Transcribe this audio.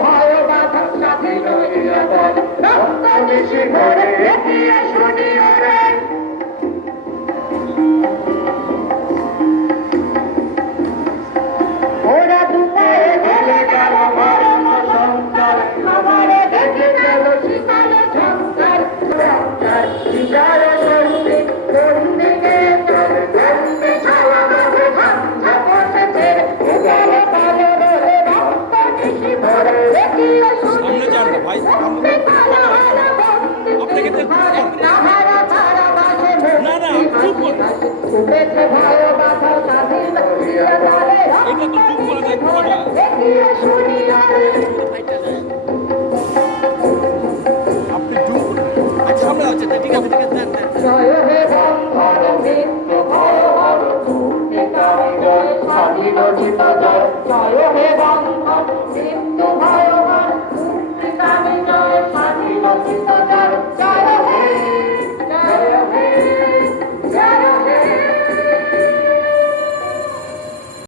ভয় বাধা স্বাধীন হইয়া বল রক্ত বেশি করে এগিয়ে শুনিও রে ওরা দুপায়ে গেলে গেল মরণ সংসার আমারে দেখে গেল শিকারে সংসার শিকার শক্তি কোন দিকে চলে চলতে সারা মাঝে ঝঞ্ঝা পড়েছে উগারে পালো রে রক্ত বেশি ভরে এগিয়ে সামনে যান না ভাই আপনাকে না না চুপ করুন উঠেছে ভয় বাধা স্বাধীন হইয়া বলে এটা তো চুপ করা যায় পুরোটা এগিয়ে শুনিয়া